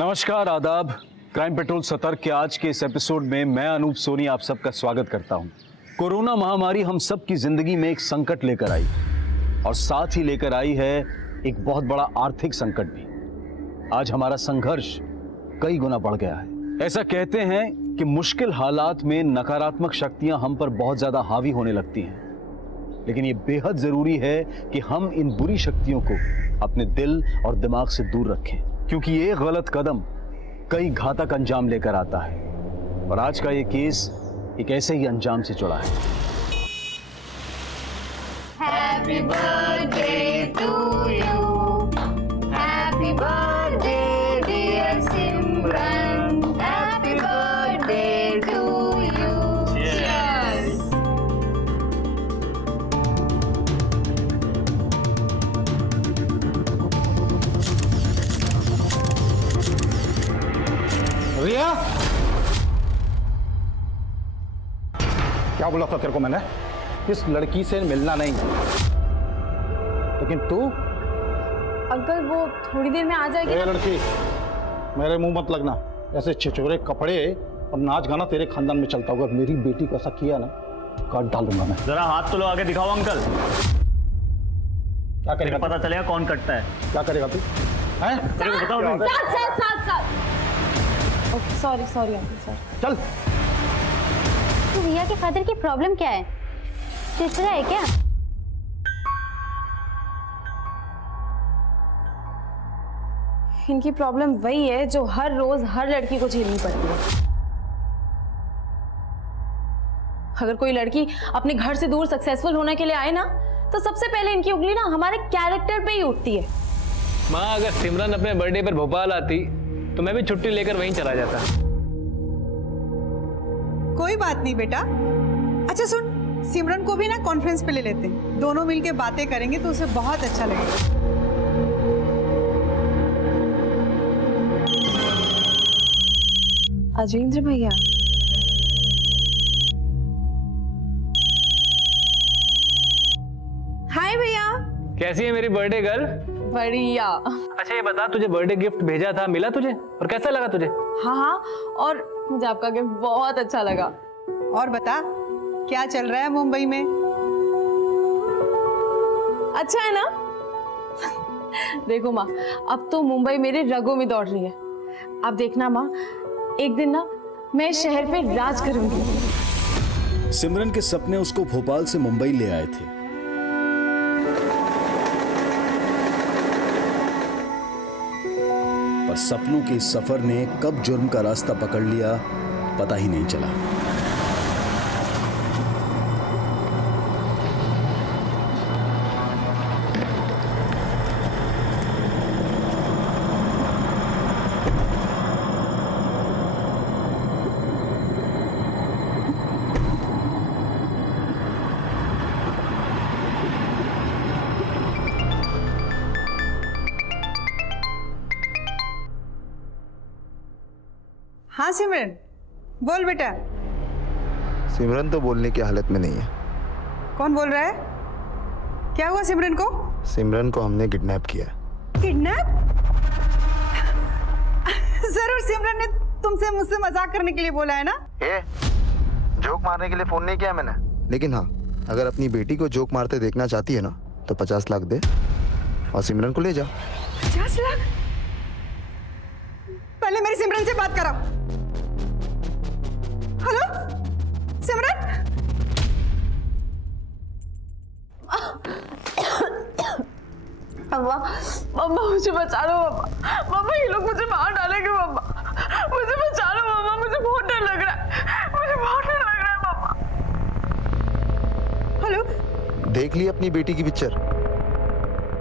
नमस्कार, आदाब। Crime petrol सतर्क के आज के इस एपिसोड में मैं अनूप सोनी आप सबका स्वागत करता हूं। कोरोना महामारी हम सब की जिंदगी में एक संकट लेकर आई और साथ ही लेकर आई है एक बहुत बड़ा आर्थिक संकट भी। आज हमारा संघर्ष कई गुना बढ़ गया है। ऐसा कहते हैं कि मुश्किल हालात में नकारात्मक शक्तियां हम पर बहुत ज्यादा हावी होने लगती हैं, लेकिन ये बेहद जरूरी है कि हम इन बुरी शक्तियों को अपने दिल और दिमाग से दूर रखें, क्योंकि ये गलत कदम कई घातक अंजाम लेकर आता है। और आज का ये केस एक ऐसे ही अंजाम से जुड़ा है। Happy birthday to you. Happy birthday dear Simran. Happy birthday to you. Cheers. रिया, क्या बोला था तेरे को मैंने? इस लड़की से मिलना नहीं। लेकिन तू? अंकल वो थोड़ी देर में आ जाएगी। ए लड़की, मेरे मुंह मत लगना। ऐसे छिछोरे कपड़े और नाच गाना तेरे खानदान में चलता होगा। मेरी बेटी को ऐसा किया ना, काट डालूंगा मैं। जरा हाथ तो लो, आगे दिखाओ अंकल। क्या करेगा? पता चलेगा कौन कटता है। क्या करेगा तू? हैं? तेरे को बताओ नहीं। Okay, sorry uncle, sorry. चल। तो रिया के फादर की प्रॉब्लम क्या है? तीसरा है क्या? इनकी प्रॉब्लम वही है जो हर रोज हर लड़की को झेलनी पड़ती है। अगर कोई लड़की अपने घर से दूर सक्सेसफुल होने के लिए आए ना, तो सबसे पहले इनकी उंगली ना हमारे कैरेक्टर पे ही उठती है। माँ, अगर सिमरन अपने बर्थडे पर भोपाल आती तो मैं भी छुट्टी लेकर वहीं चला जाता। कोई बात नहीं बेटा। अच्छा सुन, सिमरन को भी ना कॉन्फ्रेंस पे ले लेते हैं, दोनों मिलके बातें करेंगे तो उसे बहुत अच्छा लगेगा। अजेंद्र भैया, हाय भैया। कैसी है मेरी बर्थडे गर्ल? बढ़िया। अच्छा ये बता, तुझे बर्थडे गिफ्ट भेजा था, मिला तुझे? और कैसा लगा तुझे? हाँ, और मुझे आपका गिफ्ट बहुत अच्छा लगा। और बता, क्या चल रहा है मुंबई में? अच्छा है ना? देखो माँ, अब तो मुंबई मेरे रगों में दौड़ रही है। अब देखना माँ, एक दिन ना मैं इस शहर पे राज करूंगी। सिमरन के सपने उसको भोपाल से मुंबई ले आए थे, पर सपनों के इस सफर ने कब जुर्म का रास्ता पकड़ लिया पता ही नहीं चला। हाँ सिमरन, बोल बेटा। सिमरन तो बोलने की हालत में नहीं है। कौन बोल रहा है? क्या हुआ सिमरन को? सिमरन को हमने किडनैप किया। किडनैप? जरूर सिमरन ने तुमसे मुझसे मजाक करने के लिए बोला है ना? जोक मारने के लिए फोन नहीं किया मैंने। लेकिन हाँ, अगर अपनी बेटी को जोक मारते देखना चाहती है ना, तो 50 लाख दे और सिमरन को ले जा। 50 लाख? पहले मेरी सिमरन से बात कराओ। हेलो सिमरन? मम्मा, मम्मा मुझे बचा लो मम्मा। मम्मा ये लोग मुझे मार डालेंगे मम्मा। मुझे बचा लो मम्मा, मुझे बहुत डर लग रहा है। मुझे बहुत डर लग रहा है मम्मा। हेलो, देख ली अपनी बेटी की पिक्चर।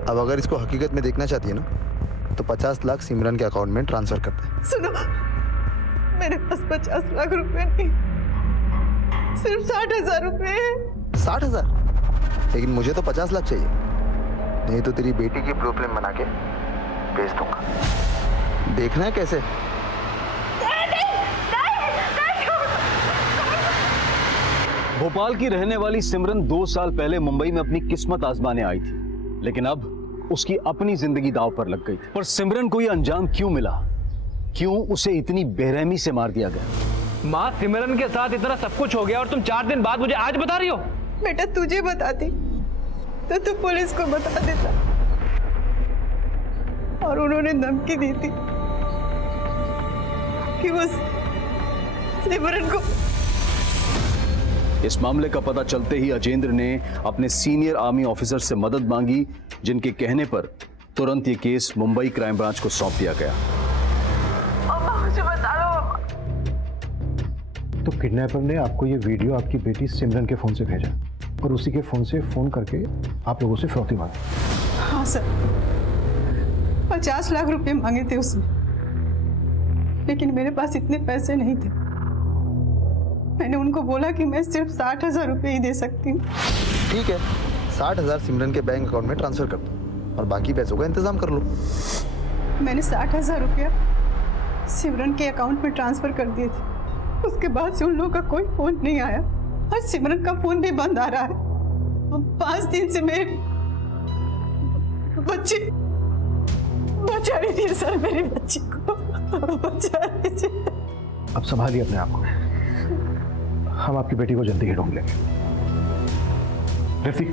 अब अगर इसको हकीकत में देखना चाहती है ना, तो 50 लाख सिमरन के अकाउंट में ट्रांसफर कर दे। सुनो, मेरे पास 50 लाख रुपए नहीं, सिर्फ 60,000 रुपए हैं। 60,000? लेकिन मुझे तो 50 लाख चाहिए, नहीं तो तेरी बेटी की ब्लूप्रिंट बना के भेज दूंगा। देखना है कैसे? भोपाल की रहने वाली सिमरन 2 साल पहले मुंबई में अपनी किस्मत आजमाने आई थी, लेकिन अब उसकी अपनी जिंदगी दांव पर लग गई थी। पर सिमरन को यह अंजाम क्यों मिला, क्यों उसे इतनी बेरहमी से मार दिया गया? माँ सिमरन के साथ इतना सब कुछ हो गया और तुम 4 दिन बाद मुझे आज बता रही हो? बेटा तुझे बताती तो तू पुलिस को बता देता, और उन्होंने धमकी दी थी कि वो सिमरन को। इस मामले का पता चलते ही अजेंद्र ने अपने सीनियर आर्मी ऑफिसर से मदद मांगी, जिनके कहने पर तुरंत ये केस मुंबई क्राइम ब्रांच को सौंप दिया गया। पापा मुझे बचा लो पापा। तो किडनैपर ने आपको ये वीडियो आपकी बेटी सिमरन के फोन से भेजा और उसी के फोन से फोन करके आप लोगों से फिरौती मांगी? हाँ सर, 50 लाख रुपए मांगे थे उसने, लेकिन मेरे पास इतने पैसे नहीं थे। मैंने उनको बोला कि मैं सिर्फ 60,000 रुपए ही दे सकती हूँ। ठीक है, 60,000 सिमरन के बैंक अकाउंट में ट्रांसफर कर दो और बाकी पैसों का इंतजाम कर लो। मैंने 60,000 रुपया सिमरन के अकाउंट में ट्रांसफर कर दिए थे। उसके बाद से उन लोगों का कोई फोन नहीं आया और सिमरन का फोन भी बंद आ रहा है। 5 दिन से मेरे बच्चे बचा लीजिए सर, मेरी बच्ची को बचा लीजिए। अब संभालिए अपने आप को, हम आपकी बेटी को जल्दी ही ढूंढ लेंगे। ऋतिक,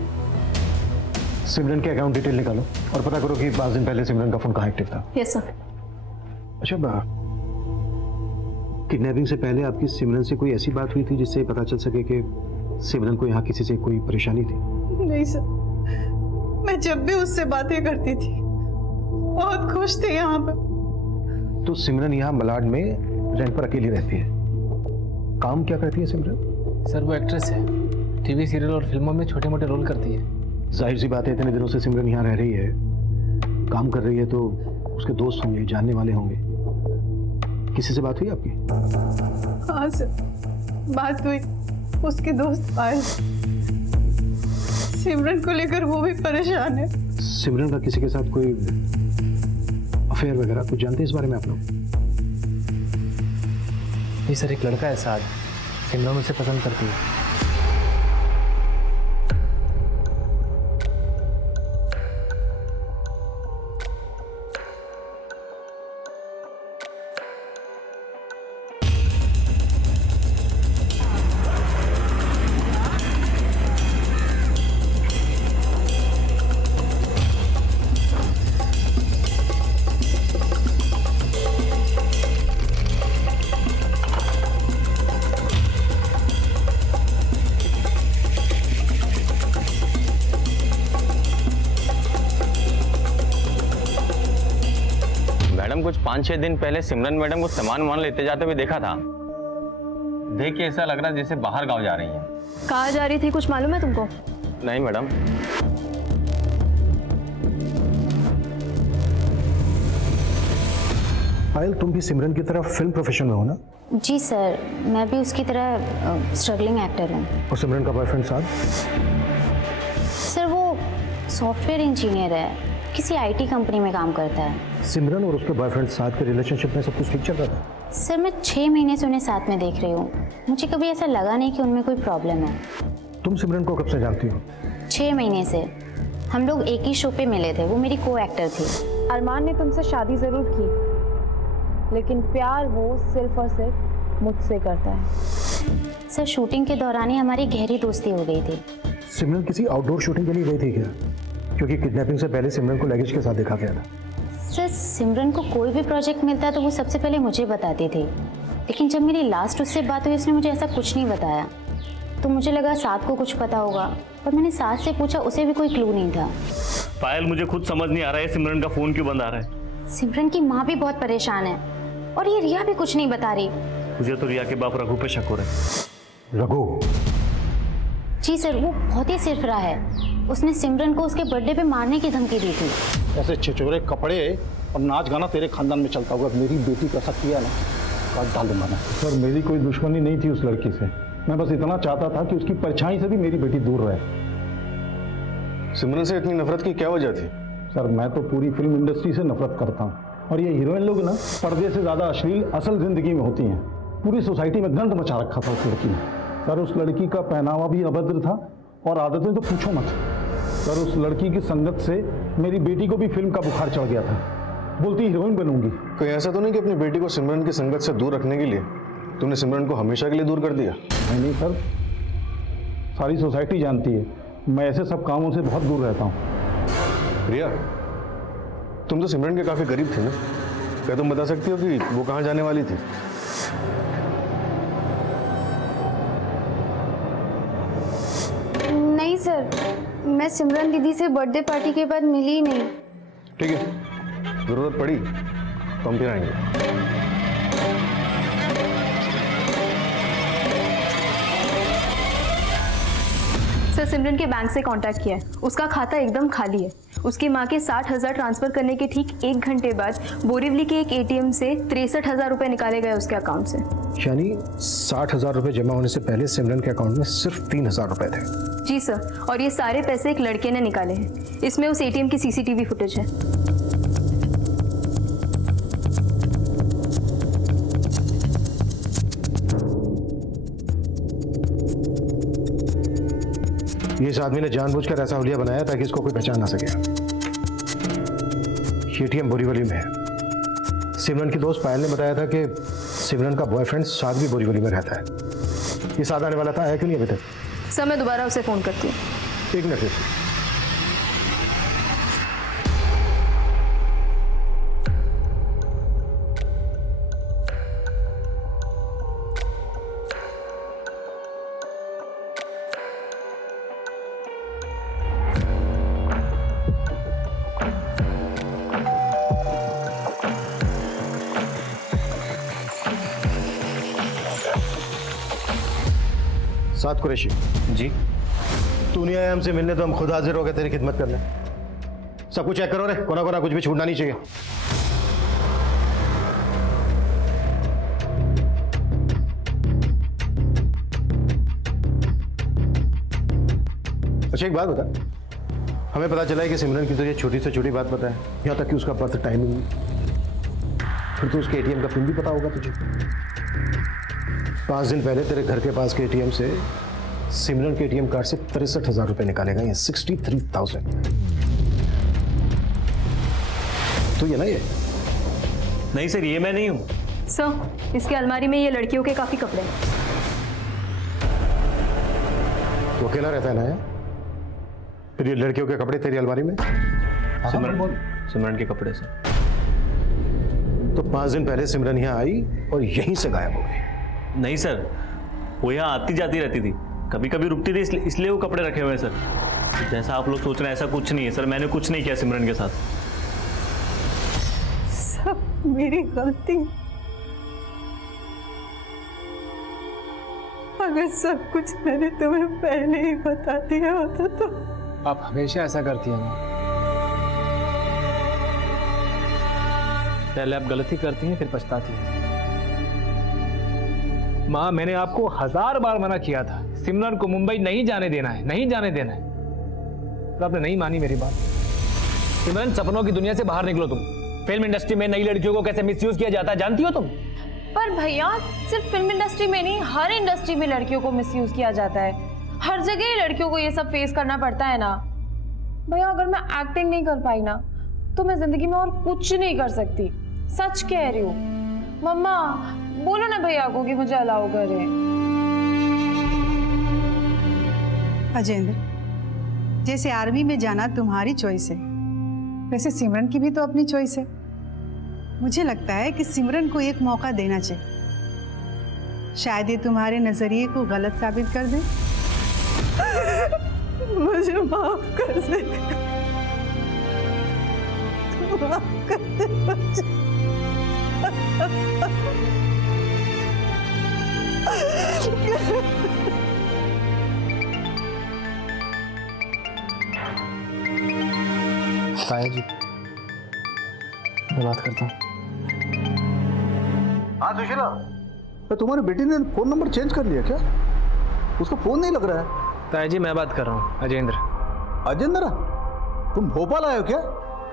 सिमरन के अकाउंट डिटेल निकालो और पता करो कि 5 दिन पहले सिमरन का फोन कहाँ एक्टिव था। Yes sir. अच्छा, किडनैपिंग से पहले आपकी सिमरन से कोई ऐसी बात हुई थी जिससे पता चल सके कि सिमरन को यहाँ किसी से कोई परेशानी थी? नहीं सर, मैं जब भी उससे बातें करती थी बहुत खुश थे यहाँ पर। तो सिमरन यहाँ मलाड में रेंट पर अकेली रहती है। काम क्या करती है सिमरन? सर वो एक्ट्रेस है, टीवी सीरियल और फिल्मों में छोटे मोटे रोल करती है। जाहिर सी बात है, इतने दिनों से सिमरन यहाँ रह रही है, काम कर रही है, तो उसके दोस्त होंगे, जानने वाले होंगे। किसी से बात हुई आपकी? हाँ सर, बात हुई। उसके दोस्त पायल, सिमरन को लेकर वो भी परेशान है। सिमरन का किसी के साथ कोई अफेयर वगैरह कुछ जानते हैं इस बारे में आप लोग? जी सर, एक लड़का है साथ, सिमरन उसे पसंद करती है। मैडम कुछ 5-6 दिन पहले सिमरन मैडम को सामान लेते जाते हुए देखा था। देख के ऐसा लग रहा है जैसे बाहर गांव जा रही हैं। कहाँ जा रही थी, कुछ मालूम है तुमको? नहीं मैडम। पायल, तुम भी सिमरन की तरह फिल्म प्रोफेशन में हो ना? जी सर, मैं भी उसकी तरह स्ट्रगलिंग एक्टर हूँ। और सिमरन का बॉयफ्रेंड साथ? सर वो सॉफ्टवेयर इंजीनियर है, किसी आईटी कंपनी में काम करता है। सिमरन और उसके बॉयफ्रेंड साथ के रिलेशनशिप में सब कुछ ठीक चल रहा था? सर मैं 6 महीने से उन्हें साथ में देख रही हूँ, मुझे कभी ऐसा लगा नहीं कि उनमें कोई प्रॉब्लम है। तुम सिमरन को कब से जानती हो? 6 महीने से। हम लोग एक ही शो पे मिले थे, वो मेरी को एक्टर थी। अरमान ने तुमसे शादी जरूर की, लेकिन प्यार वो सिर्फ और सिर्फ मुझसे करता है। सर शूटिंग के दौरान ही हमारी गहरी दोस्ती हो गई थी। सिमरन किसी आउटडोर शूटिंग के लिए गई थी क्या? क्योंकि किडनैपिंग से पहले सिमरन को लगेज के साथ देखा गया था। सर सिमरन को कोई भी प्रोजेक्ट मिलता तो वो सबसे पहले मुझे बताती थी, लेकिन जब मेरी लास्ट उससे बात हुई उसने मुझे ऐसा कुछ नहीं बताया, तो मुझे लगा साथ को कुछ पता होगा। पर मैंने साथ से पूछा, उसे भी कोई क्लू नहीं था। पायल, मुझे खुद समझ नहीं आ रहा है सिमरन का फोन क्यों बंद आ रहा है। सिमरन की माँ भी बहुत परेशान है और ये रिया भी कुछ नहीं बता रही। मुझे तो रिया के बाप रघु पे शक हो रहा है। रघु? जी सर, वो बहुत ही सिरफिरा है। उसने सिमरन को उसके बर्थडे पे मारने की धमकी दी थी। ऐसे छिछोरे कपड़े और नाच गाना तेरे खानदान में चलता होगा, मेरी बेटी को ऐसा किया ना, काट डाल दूंगा मैं। सर मेरी कोई दुश्मनी नहीं थी उस लड़की से, मैं बस इतना चाहता था कि उसकी परछाई से भी मेरी बेटी दूर रहे। सिमरन से इतनी नफरत की क्या वजह थी? सर मैं तो पूरी फिल्म इंडस्ट्री से नफरत करता हूँ, और ये हीरोइन लोग ना पर्दे से ज़्यादा अश्लील असल जिंदगी में होती हैं। पूरी सोसाइटी में गंद मचा रखा था उस लड़की ने। सर उस लड़की का पहनावा भी अभद्र था और आदतें तो पूछो मत। सर उस लड़की की संगत से मेरी बेटी को भी फिल्म का बुखार चढ़ गया था। बोलती हीरोइन बनूंगी। कहीं ऐसा तो नहीं कि अपनी बेटी को सिमरन की संगत से दूर रखने के लिए तुमने सिमरन को हमेशा के लिए दूर कर दिया? नहीं सर, सारी सोसाइटी जानती है मैं ऐसे सब कामों से बहुत दूर रहता हूँ। प्रिया, तुम तो सिमरन के काफी करीब थे ना, क्या तुम बता सकती हो कि वो कहाँ जाने वाली थी? नहीं सर, मैं सिमरन दीदी से बर्थडे पार्टी के बाद मिली ही नहीं। ठीक है, जरूरत पड़ी तो हम फिर आएंगे। सर, सिमरन के बैंक से कांटेक्ट किया है, उसका खाता एकदम खाली है। उसकी माँ के 60,000 ट्रांसफर करने के ठीक 1 घंटे बाद बोरीवली के एक एटीएम से 63,000 रुपए निकाले गए उसके अकाउंट से। यानी 60,000 रुपए जमा होने से पहले सिमरन के अकाउंट में सिर्फ 3,000 रुपए थे। जी सर, और ये सारे पैसे एक लड़के ने निकाले हैं। इसमें उस एटीएम की सीसीटीवी फुटेज है। ये इस आदमी ने जानबूझकर ऐसा हुलिया बनाया ताकि इसको कोई पहचान ना सके। एटीएम बोरीवली में है। सिमरन की दोस्त पायल ने बताया था कि सिमरन का बॉयफ्रेंड साद भी बोरीवली में रहता है। ये साद आने वाला था, है क्यों नहीं अभी तक? सर, मैं दोबारा उसे फोन करती हूँ। 1 मिनट। साद कुरैशी जी। तू नहीं आया हमसे मिलने तो हम खुद हाजिर हो गए तेरी खिदमत करने। सब कुछ चेक करो रे, कोना कोना कुछ भी छूटना नहीं चाहिए। अच्छा, एक बात बता, हमें पता चला है कि सिमरन की तुझे छोटी से छोटी बात पता है, यहाँ तक कि उसका बर्थ टाइमिंग, फिर तो उसके एटीएम का पिन भी पता होगा तुझे। 5 दिन पहले तेरे घर के पास के एटीएम से सिमरन के एटीएम कार्ड से 63,000 रुपए निकाले गए हैं। 63,000। तो ये ना, ये नहीं सर, ये मैं नहीं हूँ। सर, इसके अलमारी में ये लड़कियों के काफी कपड़े हैं। तो अकेला रहता है ना यार? फिर ये लड़कियों के कपड़े तेरी अलमारी में? सिमरन के कपड़े सर। तो 5 दिन पहले सिमरन यहाँ आई और यहीं से गायब हो गई। नहीं सर, वो यहाँ आती जाती रहती थी, कभी कभी रुकती थी, इसलिए वो कपड़े रखे हुए हैं सर। जैसा आप लोग सोच रहे हैं ऐसा कुछ नहीं है सर, मैंने कुछ नहीं किया सिमरन के साथ। सब मेरी गलती। अगर सब कुछ मैंने तुम्हें पहले ही बता दिया होता तो। आप हमेशा ऐसा करती हैं माँ। पहले आप गलती करती हैं फिर पछताती हैं। माँ, मैंने आपको 1000 बार मना किया था, सिमरन को मुंबई नहीं जाने देना है, नहीं जाने देना है, पर आपने नहीं मानी मेरी बात। सिमरन, सपनों की दुनिया से बाहर निकलो तुम। फिल्म इंडस्ट्री में नई लड़कियों को कैसे मिसयूज किया जाता है जानती हो तुम? पर भैया, सिर्फ फिल्म इंडस्ट्री में नहीं, हर इंडस्ट्री में लड़कियों को मिसयूज किया जाता है। हर जगह लड़कियों को ये सब फेस करना पड़ता है ना। भैया, अगर मैं एक्टिंग नहीं कर पाई ना तो मैं जिंदगी में और कुछ नहीं कर सकती। सच कह रही हूँ। मम्मा, बोलो ना भैया को कि मुझे अलाउ करे। अजेंद्र, जैसे आर्मी में जाना तुम्हारी चॉइस है, वैसे सिमरन की भी तो अपनी चॉइस है। मुझे लगता है कि सिमरन को एक मौका देना चाहिए। शायद ये तुम्हारे नजरिए को गलत साबित कर दे। मुझे माफ कर दे। माफ कर दे मुझे। ताया जी, मैं बात करता हूँ। हाँ सुशीला, तुम्हारी बेटी ने फोन नंबर चेंज कर लिया क्या? उसका फोन नहीं लग रहा है। ताया जी, मैं बात कर रहा हूँ, अजेंद्र। अजेंद्र, तुम भोपाल आए हो क्या?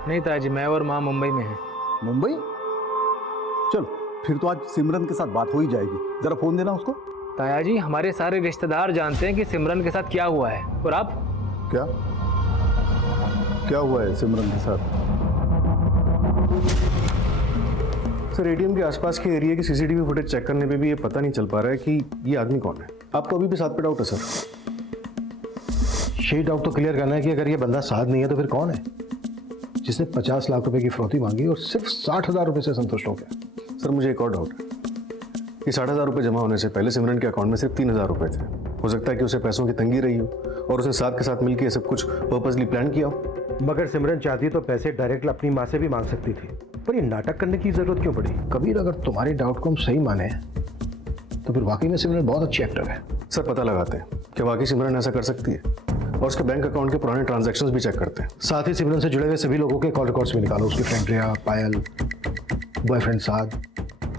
नहीं ताया जी, मैं और माँ मुंबई में हैं। मुंबई? चलो फिर तो आज सिमरन के साथ बात हो ही जाएगी। जरा फोन देना उसको। ताया जी, हमारे सारे रिश्तेदार जानते हैं कि सिमरन के साथ क्या हुआ है, और आप? क्या हुआ है सिमरन के साथ? सर एटीएम के आसपास के एरिया की सीसीटीवी फुटेज चेक करने पे भी ये पता नहीं चल पा रहा है कि ये आदमी कौन है। आपको अभी भी साथ पे डाउट है सर? यही डाउट तो क्लियर करना है कि अगर ये बंदा साथ नहीं है तो फिर कौन है जिसने 50 लाख रुपए की फिरौती मांगी और सिर्फ 60,000 रुपए से संतुष्ट हो गया। सर मुझे एक और डाउट है कि 60,000 रुपए जमा होने से पहले सिमरन के अकाउंट में सिर्फ 3,000 रुपए थे। हो सकता है कि उसे पैसों की तंगी रही हो और उसने साथ के साथ मिलकर सब कुछ पर्पसली प्लान किया हो। मगर सिमरन चाहती तो पैसे डायरेक्ट अपनी माँ से भी मांग सकती थी, पर ये नाटक करने की जरूरत क्यों पड़ी? कबीर, अगर तुम्हारे डाउट को हम सही माने तो फिर वाकई में सिमरन बहुत अच्छी एक्टर है। सर पता लगाते हैं कि वाकई सिमरन ऐसा कर सकती है और उसके बैंक अकाउंट के पुराने ट्रांजैक्शंस भी चेक करते हैं। साथ ही सिमरन से जुड़े हुए सभी लोगों के कॉल रिकॉर्ड्स भी निकालो। उसकी फ्रेंड रिया, पायल, बॉयफ्रेंड साद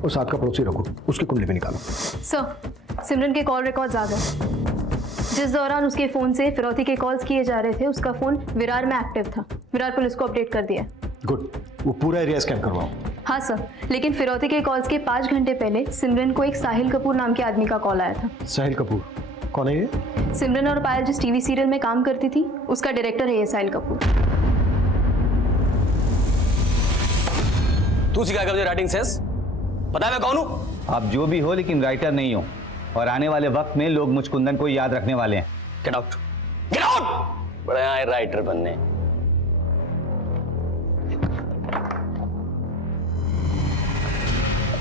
और साथ का पड़ोसी रघु, उसकी कुंडली भी निकालो। सर, सिमरन के कॉल रिकॉर्ड्स आ गए। जिस दौरान उसके फ़ोन से फिरौती के कॉल्स किए जा रहे थे उसका फ़ोन विरार में एक्टिव था। विरार पुलिस को अपडेट कर दिया। गुड, वो पूरा एरिया स्कैन करवाओ। हाँ सर, लेकिन फिरौती के कॉल्स के 5 घंटे पहले सिमरन को एक साहिल कपूर नाम के आदमी का कॉल आया था। साहिल कपूर कौन है ये? सिमरन और पायल जिस टीवी सीरियल में काम करती थी उसका डायरेक्टर है ये साहिल कपूर। तू सिखाएगा मुझे राइटिंग सेंस? पता है मैं कौन हूं? आप जो भी हो लेकिन राइटर नहीं हो, और आने वाले वक्त में लोग मुझ कुंदन को याद रखने वाले हैं। Get out, get out. बड़े आए राइटर बनने।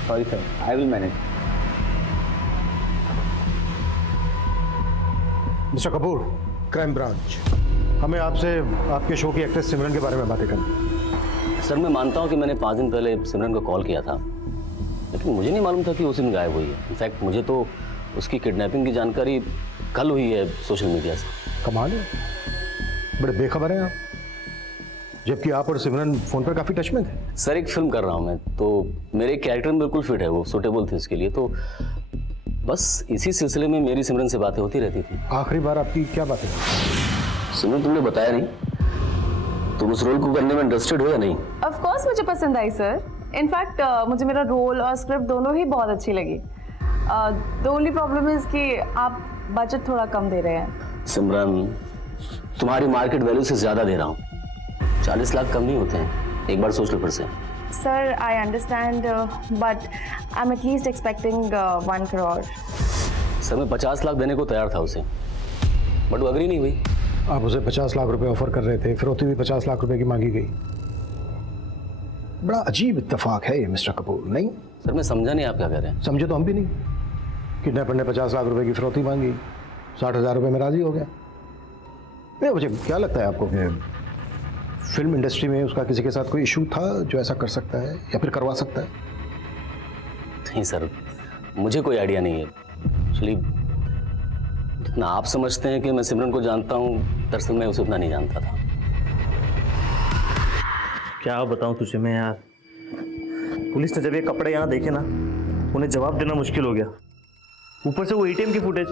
Sorry sir, I will manage. Mister Kapoor, crime branch, हमें आपसे आपके शो की एक्ट्रेस सिमरन के बारे में बातें करनी। सर मैं मानता हूं कि मैंने 5 दिन पहले सिमरन को कॉल किया था, लेकिन मुझे नहीं मालूम था कि उस दिन गायब हुई है। इनफैक्ट मुझे तो उसकी किडनैपिंग की जानकारी कल हुई है सोशल मीडिया से। कमाल है, बड़े बेखबर हैं आप, जबकि आप और सिमरन फोन पर काफी टच में थे। सर एक फिल्म कर रहा हूं मैं, तो मेरे कैरेक्टर में बिल्कुल फिट है, वो सूटेबल थी उसके लिए, तो बस इसी सिलसिले में मेरी सिमरन से बातें होती रहती थी। आखिरी बार आपकी क्या बातें? सिमरन तुमने बताया नहीं, तुम उस रोल को करने में इंटरेस्टेड हो या नहीं? ऑफ कोर्स मुझे पसंद आई सर। इनफैक्ट मुझे मेरा रोल और स्क्रिप्ट दोनों ही बहुत अच्छी लगी। द ओनली प्रॉब्लम इज कि आप बजट थोड़ा कम दे रहे हैं। सिमरन तुम्हारी मार्केट वैल्यू से ज्यादा दे रहा हूँ। 40 लाख कम नहीं होते हैं, एक बार सोच लो फिर से। Sir I understand but I am at least expecting 1 crore. Sir मैं 50 लाख देने को तैयार था उसे, बट वो अग्री नहीं हुई। आप उसे 50 लाख रुपए ऑफर कर रहे थे, फिरौती भी 50 लाख रुपए की मांगी गई। बड़ा अजीब इत्तेफाक है ये मिस्टर कपूर, नहीं? सर मैं समझा नहीं आप क्या कह रहे हैं। समझे तो हम भी नहीं। किडनैपर ने 50 लाख रुपए की फिरौती मांगी, 60,000 रुपए में राजी हो गया। नहीं, मुझे क्या लगता है आपको कि फिल्म इंडस्ट्री में उसका किसी के साथ कोई इशू था जो ऐसा कर सकता है या फिर करवा सकता है? नहीं सर, मुझे कोई आइडिया नहीं है। एक्चुअली जितना आप समझते हैं कि मैं सिमरन को जानता हूँ, दरअसल मैं उसे उतना नहीं जानता था। क्या बताऊं तुझे मैं यार, पुलिस ने जब ये कपड़े यहाँ देखे ना, उन्हें जवाब देना मुश्किल हो गया। ऊपर से वो एटीएम की फुटेज,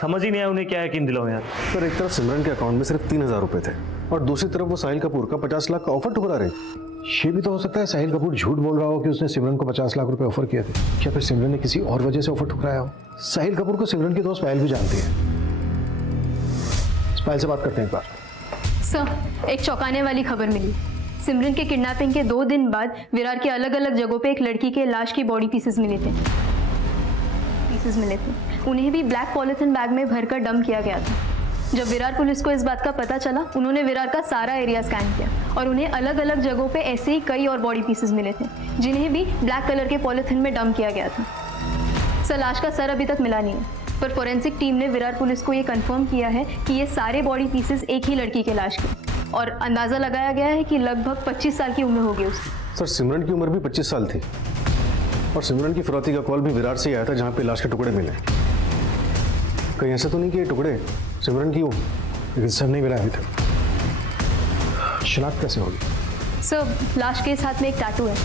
समझ ही नहीं आया उन्हें क्या यकीन दिलाऊं यार। सर एक तरफ सिमरन के अकाउंट में सिर्फ 3,000 रुपए थे और दूसरी तरफ वो साहिल कपूर का 50 लाख का ऑफर ठुकरा रहे। ये भी तो हो सकता है साहिल कपूर झूठ बोल रहा हो कि उसने सिमरन को 50 लाख रुपए ऑफर किए थे। क्या फिर सिमरन ने किसी और वजह से ऑफर ठुकराया हो? साहिल कपूर को सिमरन की दोस्त पायल भी जानती है। पायल से बात करते हैं एक बार। सर, एक चौंकाने वाली खबर मिली। सिमरन के किडनैपिंग के 2 दिन बाद विरार के अलग अलग जगहों पे एक लड़की के लाश की बॉडी पीसेस मिले थे। उन्हें भी ब्लैक पॉलिथीन बैग में भरकर डंप किया गया था। जब विरार पुलिस को इस बात का पता चला, उन्होंने विरार का सारा एरिया स्कैन किया और उन्हें अलग अलग जगहों पे ऐसे ही कई और बॉडी पीसेस मिले थे, जिन्हें भी ब्लैक कलर के पॉलिथीन में डंप किया गया था। सर, लाश का सर अभी तक मिला नहीं है, पर फोरेंसिक टीम ने विरार पुलिस को ये कंफर्म किया है कि ये सारे बॉडी पीसेस एक ही लड़की के लाश के, और अंदाजा लगाया गया है कि लगभग 25 साल की उम्र होगी उसकी। सर सिमरन की उम्र भी 25 साल थी और सिमरन की फिरौती का कॉल भी विरार से ही आया था, जहाँ पे लाश के टुकड़े मिले। कहीं ऐसा तो नहीं कि ये टुकड़े सिमरन की हो? लेकिन सर नहीं मिला अभी तक। शिनाख्त कैसे होगी? सर, लाश के साथ में एक टैटू है।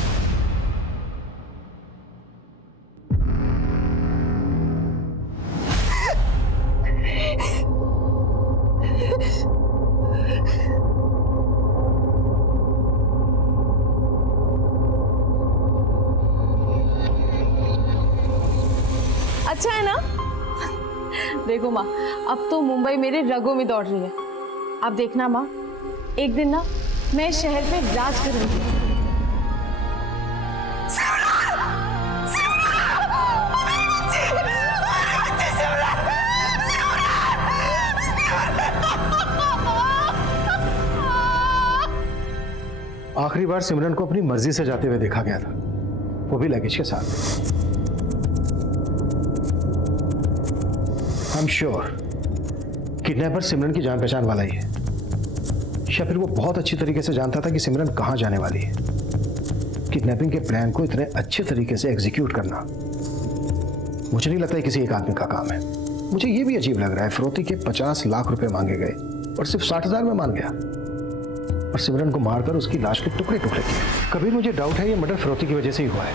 अच्छा है ना? देखो माँ, अब तो मुंबई मेरे रगों में दौड़ रही है। आप देखना माँ, एक दिन ना मैं शहर पे राज करूंगी। आखिरी बार सिमरन को अपनी मर्जी से जाते हुए देखा गया था, वो भी लगेज के साथ। आई एम श्योर किडनैपर सिमरन की जान पहचान वाला ही है, या फिर वो बहुत अच्छी तरीके से जानता था कि सिमरन कहां जाने वाली है। किडनैपिंग के प्लान को इतने अच्छे तरीके से एग्जीक्यूट करना मुझे नहीं लगता है किसी एक आदमी का काम है। मुझे ये भी अजीब लग रहा है, फिरौती के 50 लाख रुपए मांगे गए और सिर्फ 60,000 में मान गया, और सिमरन को मारकर उसकी लाश के टुकड़े टुकड़े किए। कभी मुझे डाउट है ये मर्डर फिरौती की वजह से ही हुआ है,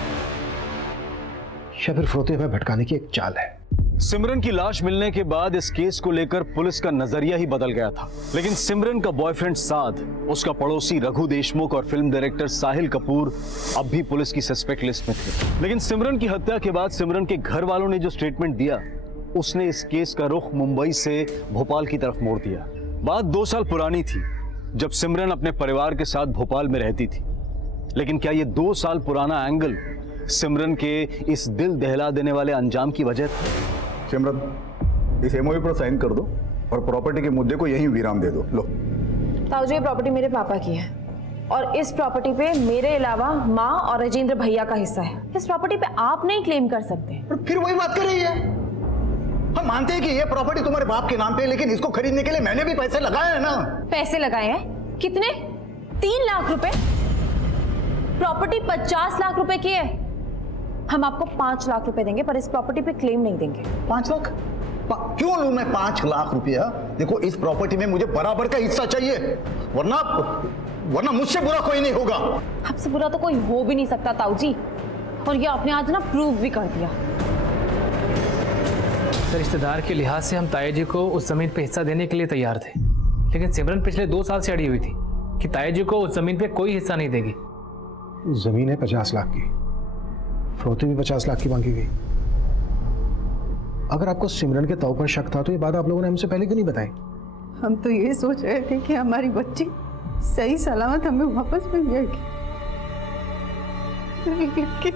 या फिर फिरौती हमें भटकाने की एक चाल है। सिमरन की लाश मिलने के बाद इस केस को लेकर पुलिस का नजरिया ही बदल गया था, लेकिन सिमरन का बॉयफ्रेंड साद, उसका पड़ोसी रघु देशमुख और फिल्म डायरेक्टर साहिल कपूर अब भी पुलिस की सस्पेक्ट लिस्ट में थे। लेकिन सिमरन की हत्या के बाद सिमरन के घर वालों ने जो स्टेटमेंट दिया, उसने इस केस का रुख मुंबई से भोपाल की तरफ मोड़ दिया। बात 2 साल पुरानी थी, जब सिमरन अपने परिवार के साथ भोपाल में रहती थी। लेकिन क्या ये 2 साल पुराना एंगल सिमरन के इस दिल दहला देने वाले अंजाम की वजह था? सिमरन, इस एमओयू पर साइन कर दो और प्रॉपर्टी के मुद्दे को यहीं विराम दे दो। लो ताऊजी, ये प्रॉपर्टी मेरे पापा की है और इस प्रॉपर्टी पे मेरे अलावा माँ और राजेंद्र भैया का हिस्सा है। इस प्रॉपर्टी पे आप नहीं क्लेम कर सकते। फिर वही बात कर रही है। हम मानते हैं कि ये प्रॉपर्टी तुम्हारे बाप के नाम पे है, लेकिन इसको खरीदने के लिए मैंने भी पैसे लगाए हैं ना। पैसे लगाए हैं? कितने? 3 लाख रुपए। प्रॉपर्टी 50 लाख रुपए की है। हम आपको 5 लाख रुपए देंगे, पर इस प्रॉपर्टी पे क्लेम नहीं देंगे। 5 लाख? क्यों लूं मैं 5 लाख रुपया? देखो, इस प्रॉपर्टी में मुझे बराबर का हिस्सा चाहिए, वरना मुझसे बुरा कोई नहीं होगा। आपसे बुरा तो कोई हो भी नहीं सकता ताऊजी, और ये आपने आज ना प्रूव भी कर दिया। रिश्तेदार के लिहाज से हम ताया जी को उस जमीन पे हिस्सा देने के लिए तैयार थे, लेकिन सिमरन पिछले 2 साल से अड़ी हुई थी कि ताया जी को उस जमीन पे कोई हिस्सा नहीं देगी। जमीन है 50 लाख की, फिरौती भी 50 लाख की मांगी गई। अगर आपको सिमरन के तौर पर शक था तो ये बात आप लोगों ने हमसे पहले क्यों नहीं बताई? हम तो ये सोच रहे थे कि हमारी बच्ची सही सलामत हमें वापस मिल जाएगी, लेकिन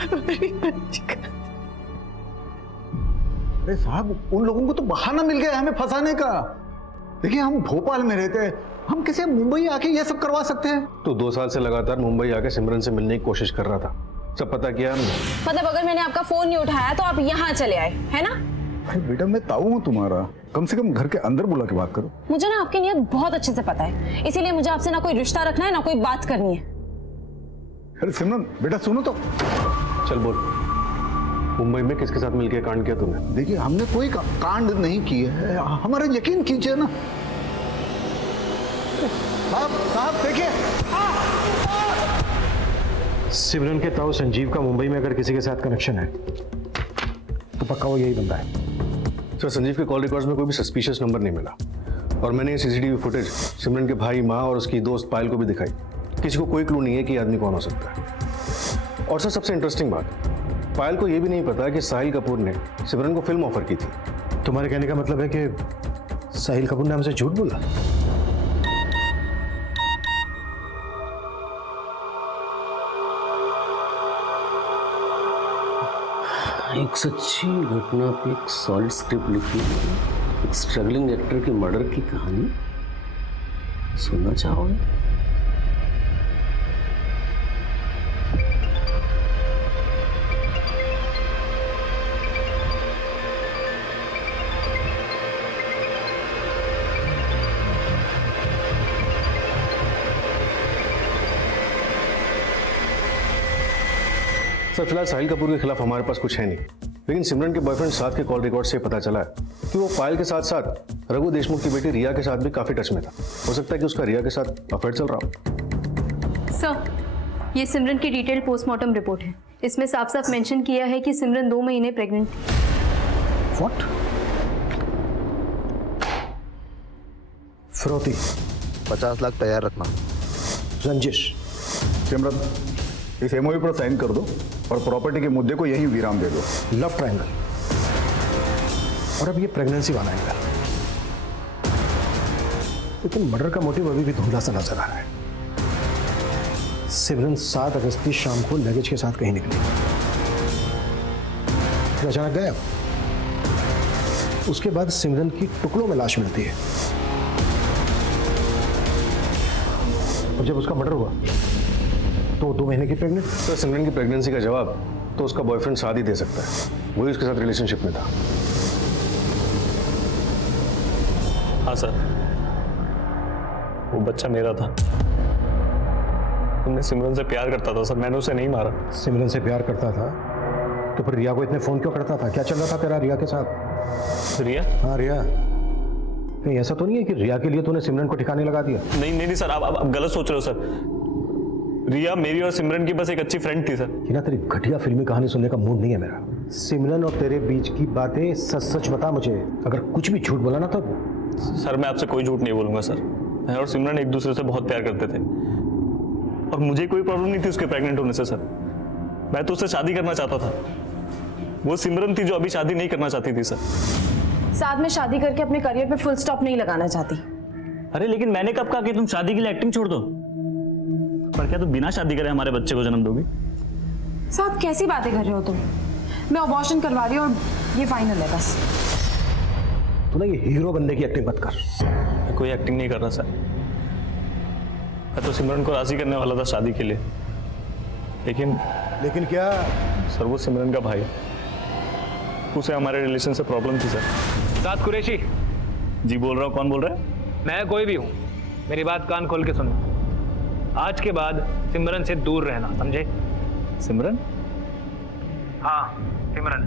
हमारी बच्ची का... अरे साहब, उन लोगों को तो बहाना मिल गया हमें फंसाने का। देखिए, हम भोपाल में रहते हैं, हम कैसे मुंबई आके ये सब करवा सकते हैं? तो 2 साल से लगातार मुंबई आके सिमरन से मिलने की कोशिश कर रहा था, सब पता किया हमने। मतलब अगर मैंने आपका फोन नहीं उठाया तो आप यहाँ चले आए, है ना? भाई बेटा, मैं ताऊ हूँ तुम्हारा, कम से कम घर के अंदर बुला के बात करो। मुझे ना आपकी नीयत बहुत अच्छे से पता है, इसीलिए मुझे आपसे ना कोई रिश्ता रखना है ना कोई बात करनी है। अरे सिमरन बेटा, सुनो तो। चल बोल, मुंबई में किसके साथ मिलकर कांड किया तूने? देखिए, हमने कोई कांड नहीं किया है, हमारा यकीन कीजिए ना। साहब देखिए, सिमरन के ताऊ संजीव का मुंबई में अगर किसी के साथ कनेक्शन है तो पक्का वो यही बंदा है। सर, संजीव के कॉल रिकॉर्ड्स में कोई भी सस्पिशियस नंबर नहीं मिला, और मैंने ये सीसीटीवी फुटेज सिमरन के भाई, माँ और उसकी दोस्त पायल को भी दिखाई। किसी को कोई क्लू नहीं है कि आदमी कौन हो सकता है। और सर, सबसे इंटरेस्टिंग बात, पायल को यह भी नहीं पता कि साहिल कपूर ने सिमरन को फिल्म ऑफर की थी। तुम्हारे कहने का मतलब है कि साहिल कपूर ने हमसे झूठ बोला? एक सच्ची घटना पे एक सॉलिड स्क्रिप्ट लिखी, एक स्ट्रगलिंग एक्टर के मर्डर की कहानी सुनना चाहोगे? सर, फिलहाल साहिल कपूर के खिलाफ हमारे पास कुछ है नहीं, लेकिन सिमरन के बॉयफ्रेंड साथ के कॉल रिकॉर्ड से पता चला है कि वो पायल के साथ साथ रघु देशमुख की बेटी रिया के साथ भी काफी टच में था। हो सकता है कि उसका रिया के साथ अफेयर चल रहा हो। सर, ये सिमरन की डिटेल्ड पोस्टमार्टम रिपोर्ट है। इसमें साफ साफ मेंशन किया है कि सिमरन 2 महीने प्रेग्नेंट थी। व्हाट? फिरौती 50 लाख तैयार रखना। रंजिश, सिमरन, इस एमओयू पर साइन कर दो और प्रॉपर्टी के मुद्दे को यहीं विराम दे दो। लव ट्रायंगल, और अब ये प्रेगनेंसी वाला एंगल। लेकिन मर्डर का मोटिव अभी भी धुंधला सा नजर आ रहा है। सिमरन 7 अगस्त की शाम को लगेज के साथ कहीं निकली, फिर अचानक गायब। उसके बाद सिमरन की टुकड़ों में लाश मिलती है। और जब उसका मर्डर हुआ तो 2 महीने की प्रेग्नेंट। तो सिमरन की प्रेगनेंसी का जवाब तो उसका बॉयफ्रेंड साथ ही दे सकता है, वही उसके साथ रिलेशनशिप में था। हाँ सर, वो बच्चा मेरा था। मैं सिमरन से प्यार करता था सर, मैंने उसे नहीं मारा। सिमरन से प्यार करता था तो फिर रिया को इतने फोन क्यों करता था? क्या चल रहा था तेरा रिया के साथ? रिया? हाँ रिया। कहीं ऐसा तो नहीं है कि रिया के लिए तूने सिमरन को ठिकाने लगा दिया? नहीं सर, आप गलत सोच रहे हो सर। रिया मेरी और सिमरन की बस एक अच्छी फ्रेंड थी सर। कि ना तेरी घटिया फिल्मी कहानी सुनने का मूड नहीं है मेरा। सिमरन और तेरे बीच की बातें सच सच बता मुझे, अगर कुछ भी झूठ बोला ना तो। सर मैं आपसे कोई झूठ नहीं बोलूंगा सर। मैं और सिमरन एक दूसरे से बहुत प्यार करते थे और मुझे कोई प्रॉब्लम नहीं थी उसके प्रेग्नेंट होने से सर। मैं तो उससे शादी करना चाहता था। वो सिमरन थी जो अभी शादी नहीं करना चाहती थी सर। साथ में शादी करके अपने करियर पे फुल स्टॉप नहीं लगाना चाहती। अरे लेकिन मैंने कब कहा कि तुम शादी के लिए एक्टिंग छोड़ दो? पर क्या तुम बिना शादी करे हमारे बच्चे को जन्म दोगी? साथ कैसी बातें कर रहे हो तुम? मैं अबॉर्शन करवा रही हूँ और ये फाइनल है बस। तू ना ये हीरो बनने की एक्टिंग मत कर। मैं कोई एक्टिंग नहीं कर रहा सर। मैं तो सिमरन को राजी करने वाला था शादी के लिए, लेकिन क्या? सर वो सिमरन का भाई, उसे हमारे रिलेशन से प्रॉब्लम थी सर। साथ कुरैशी जी बोल रहा हूँ। कौन बोल रहा है? मैं कोई भी हूँ, मेरी बात कान खोल के सुनो। आज के बाद सिमरन से दूर रहना, समझे? सिमरन? हाँ सिमरन।